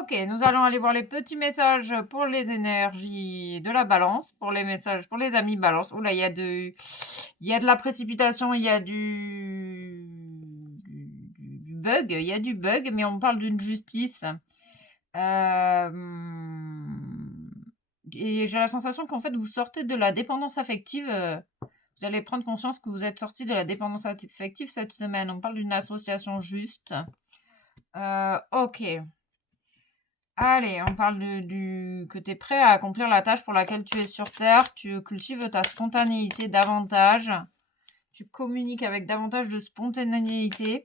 Ok, nous allons aller voir les petits messages pour les énergies de la balance, pour les messages pour les amis balance. Oula, il y a de la précipitation, il y a du bug, il y a du bug, mais on parle d'une justice. Euh, et j'ai la sensation qu'en fait, vous sortez de la dépendance affective. Vous allez prendre conscience que vous êtes sorti de la dépendance affective cette semaine. On parle d'une association juste. Ok. Allez, on parle que tu es prêt à accomplir la tâche pour laquelle tu es sur Terre. Tu cultives ta spontanéité davantage. Tu communiques avec davantage de spontanéité.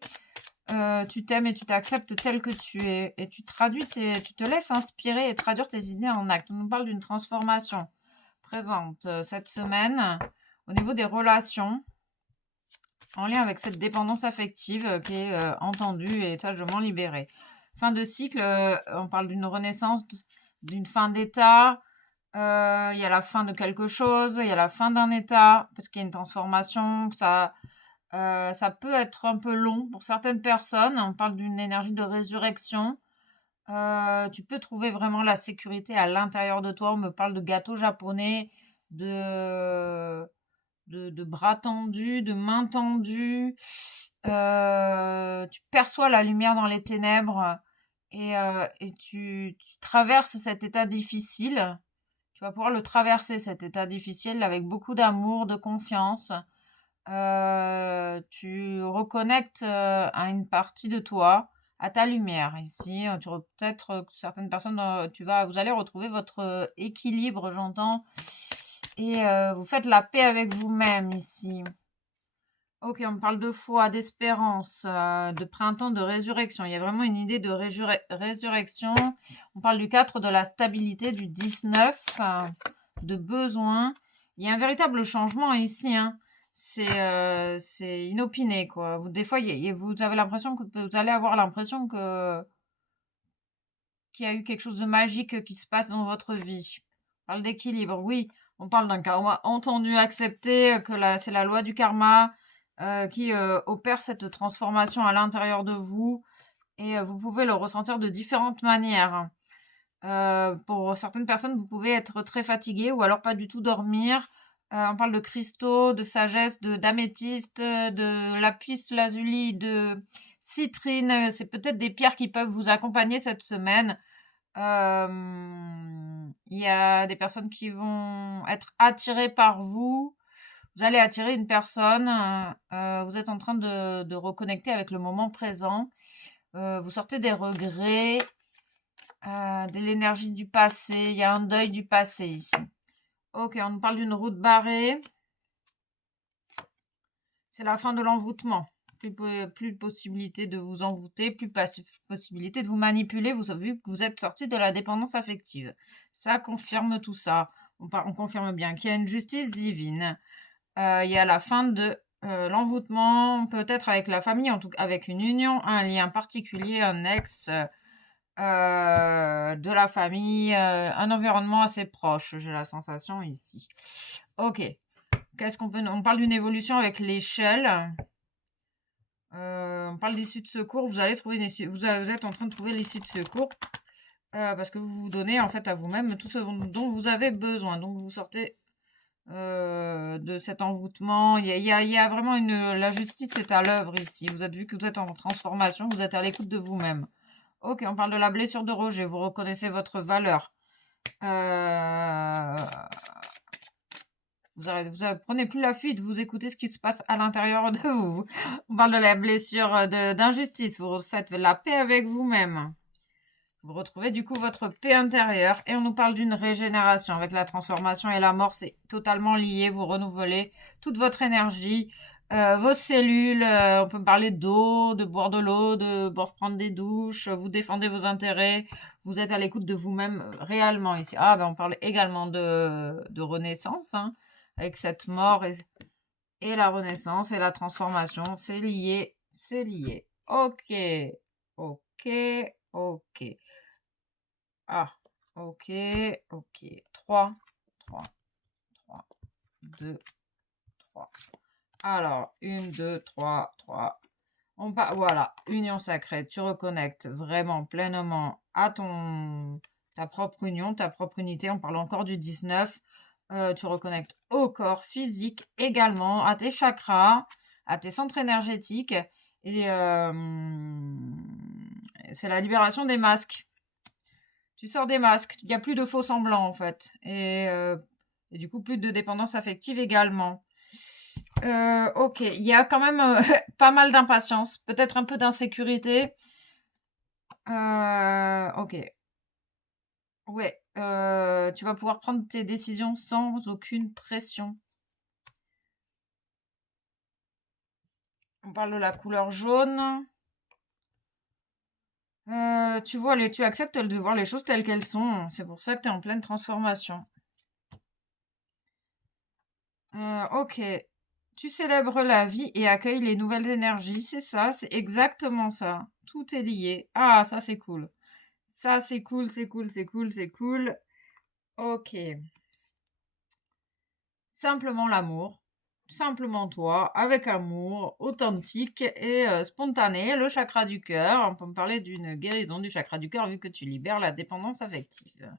Tu t'aimes et tu t'acceptes tel que tu es. Et tu tu te laisses inspirer et traduire tes idées en actes. On nous parle d'une transformation présente cette semaine au niveau des relations en lien avec cette dépendance affective qui est entendue et sagement libérée. Fin de cycle, on parle d'une renaissance, d'une fin d'état. Il y a la fin de quelque chose, il y a la fin d'un état, parce qu'il y a une transformation. Ça peut être un peu long pour certaines personnes. On parle d'une énergie de résurrection. Tu peux trouver vraiment la sécurité à l'intérieur de toi. On me parle de gâteau japonais, de bras tendus, de mains tendues. Tu perçois la lumière dans les ténèbres et tu traverses cet état difficile. Tu vas pouvoir le traverser, cet état difficile, avec beaucoup d'amour, de confiance. Tu reconnectes à une partie de toi, à ta lumière. Ici, peut-être que certaines personnes, vous allez retrouver votre équilibre, j'entends, et vous faites la paix avec vous-même ici. Ok, on parle de foi, d'espérance, de printemps, de résurrection. Il y a vraiment une idée de résurrection. On parle du 4, de la stabilité, du 19, de besoin. Il y a un véritable changement ici, hein. C'est inopiné, quoi. Des fois, vous avez l'impression que vous allez avoir l'impression qu'il y a eu quelque chose de magique qui se passe dans votre vie. On parle d'équilibre, oui. On parle d'un karma entendu, accepté, c'est la loi du karma qui opère cette transformation à l'intérieur de vous. Et vous pouvez le ressentir de différentes manières. Pour certaines personnes, vous pouvez être très fatigué ou alors pas du tout dormir. On parle de cristaux, de sagesse, d'améthyste, de lapis lazuli, de citrine. C'est peut-être des pierres qui peuvent vous accompagner cette semaine. Il y a des personnes qui vont être attirées par vous. Vous allez attirer une personne. Vous êtes en train de reconnecter avec le moment présent. Vous sortez des regrets, de l'énergie du passé. Il y a un deuil du passé ici. Ok, on nous parle d'une route barrée. C'est la fin de l'envoûtement. Plus de possibilité de vous envoûter, plus de possibilité de vous manipuler, vu que vous êtes sorti de la dépendance affective. Ça confirme tout ça. On confirme bien qu'il y a une justice divine. Il y a la fin de l'envoûtement, peut-être avec la famille, en tout cas avec une union, un lien particulier, un ex de la famille, un environnement assez proche, j'ai la sensation ici. Ok. On parle d'une évolution avec l'échelle. On parle d'issue de secours. Vous allez trouver vous êtes en train de trouver l'issue de secours parce que vous vous donnez en fait à vous-même tout ce dont vous avez besoin. Donc vous sortez de cet envoûtement. Il y a vraiment la justice est à l'œuvre ici. Vous êtes vu que vous êtes en transformation, vous êtes à l'écoute de vous-même. Ok, on parle de la blessure de rejet. Vous reconnaissez votre valeur. Vous prenez plus la fuite, vous écoutez ce qui se passe à l'intérieur de vous. On parle de la blessure d'injustice. Vous faites la paix avec vous-même. Vous retrouvez du coup votre paix intérieure et on nous parle d'une régénération avec la transformation et la mort, c'est totalement lié. Vous renouvelez toute votre énergie, vos cellules. On peut parler d'eau, de boire de l'eau, de prendre des douches. Vous défendez vos intérêts. Vous êtes à l'écoute de vous-même réellement ici. Ah ben on parle également de renaissance, hein, avec cette mort et la renaissance et la transformation. C'est lié, c'est lié. Ok, ok, ok. Ah, ok, ok. 3, 3, 3, 2, 3. Alors, 1, 2, 3, 3. Voilà, union sacrée. Tu reconnectes vraiment pleinement à ta propre union, ta propre unité. On parle encore du 19. Tu reconnectes au corps physique également, à tes chakras, à tes centres énergétiques. Et c'est la libération des masques. Tu sors des masques. Il n'y a plus de faux semblants en fait. Et du coup, plus de dépendance affective également. Ok, il y a quand même pas mal d'impatience, peut-être un peu d'insécurité. Ok, ouais, tu vas pouvoir prendre tes décisions sans aucune pression. On parle de la couleur jaune. Tu acceptes de voir les choses telles qu'elles sont. C'est pour ça que tu es en pleine transformation. Ok. Tu célèbres la vie et accueilles les nouvelles énergies. C'est ça, c'est exactement ça. Tout est lié. Ah, ça c'est cool. Ça c'est cool, c'est cool, c'est cool, c'est cool. Ok. Simplement l'amour. Simplement toi, avec amour, authentique et spontané. Le chakra du cœur. On peut me parler d'une guérison du chakra du cœur vu que tu libères la dépendance affective.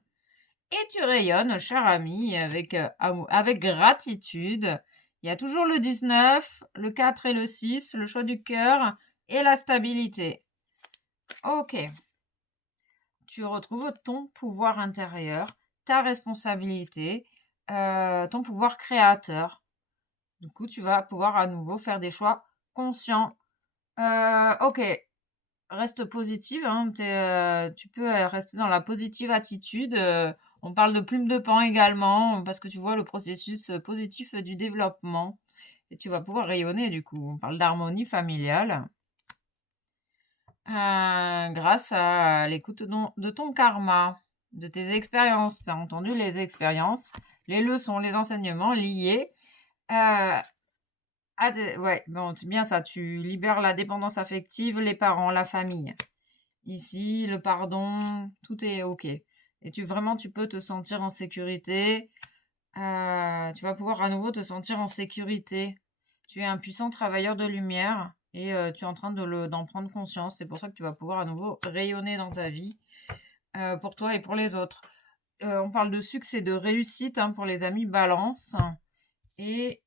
Et tu rayonnes, cher ami, avec gratitude. Il y a toujours le 19, le 4 et le 6, le choix du cœur et la stabilité. Ok. Tu retrouves ton pouvoir intérieur, ta responsabilité, ton pouvoir créateur. Du coup, tu vas pouvoir à nouveau faire des choix conscients. Ok. Reste positive, hein, tu peux rester dans la positive attitude. On parle de plume de pan également, parce que tu vois le processus positif du développement. Et tu vas pouvoir rayonner du coup. On parle d'harmonie familiale. Grâce à l'écoute de ton karma, de tes expériences. Tu as entendu les expériences, les leçons, les enseignements liés. Ouais, bon, c'est bien ça. Tu libères la dépendance affective, les parents, la famille. Ici, le pardon, tout est OK. Et tu peux te sentir en sécurité. Tu vas pouvoir à nouveau te sentir en sécurité. Tu es un puissant travailleur de lumière et tu es en train d'en prendre conscience. C'est pour ça que tu vas pouvoir à nouveau rayonner dans ta vie pour toi et pour les autres. On parle de succès, de réussite hein, pour les amis balance et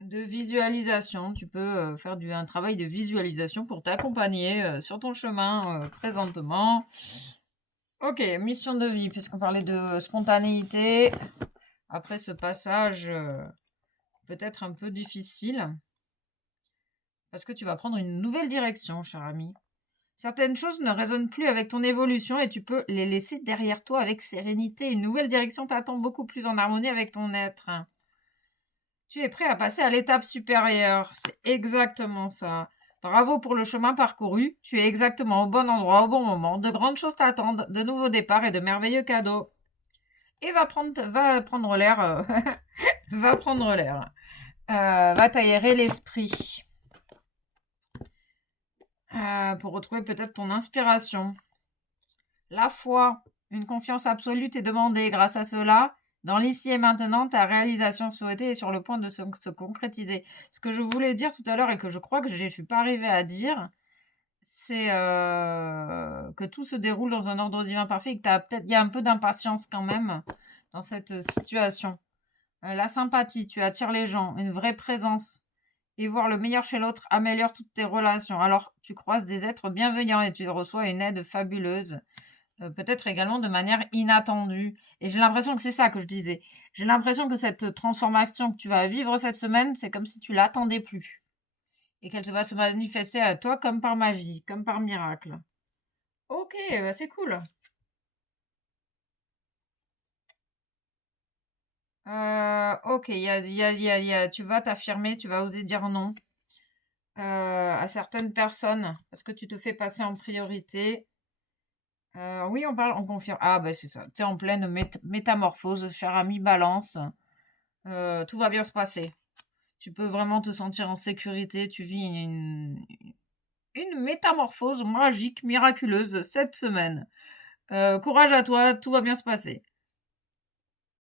de visualisation. Tu peux faire un travail de visualisation pour t'accompagner sur ton chemin présentement. Ok, mission de vie, puisqu'on parlait de spontanéité. Après ce passage peut-être un peu difficile, parce que tu vas prendre une nouvelle direction, cher ami. Certaines choses ne résonnent plus avec ton évolution et tu peux les laisser derrière toi avec sérénité. Une nouvelle direction t'attend beaucoup plus en harmonie avec ton être. Tu es prêt à passer à l'étape supérieure. C'est exactement ça. Bravo pour le chemin parcouru. Tu es exactement au bon endroit, au bon moment. De grandes choses t'attendent, de nouveaux départs et de merveilleux cadeaux. Et va prendre l'air. Va prendre l'air. Va t'aérer l'esprit. Pour retrouver peut-être ton inspiration. La foi, une confiance absolue est demandée. Grâce à cela, dans l'ici et maintenant, ta réalisation souhaitée est sur le point de se concrétiser. Ce que je voulais dire tout à l'heure et que je crois que je ne suis pas arrivée à dire, c'est que tout se déroule dans un ordre divin parfait et il y a un peu d'impatience quand même dans cette situation. La sympathie, tu attires les gens, une vraie présence et voir le meilleur chez l'autre améliore toutes tes relations. Alors, tu croises des êtres bienveillants et tu reçois une aide fabuleuse. Peut-être également de manière inattendue. Et j'ai l'impression que c'est ça que je disais. J'ai l'impression que cette transformation que tu vas vivre cette semaine, c'est comme si tu l'attendais plus. Et qu'elle va se manifester à toi comme par magie, comme par miracle. Ok, bah c'est cool. Ok, tu vas t'affirmer, tu vas oser dire non à certaines personnes parce que tu te fais passer en priorité. Oui, on confirme. Ah, bah c'est ça. Tu es en pleine métamorphose, cher ami Balance. Tout va bien se passer. Tu peux vraiment te sentir en sécurité. Tu vis une métamorphose magique, miraculeuse cette semaine. Courage à toi, tout va bien se passer.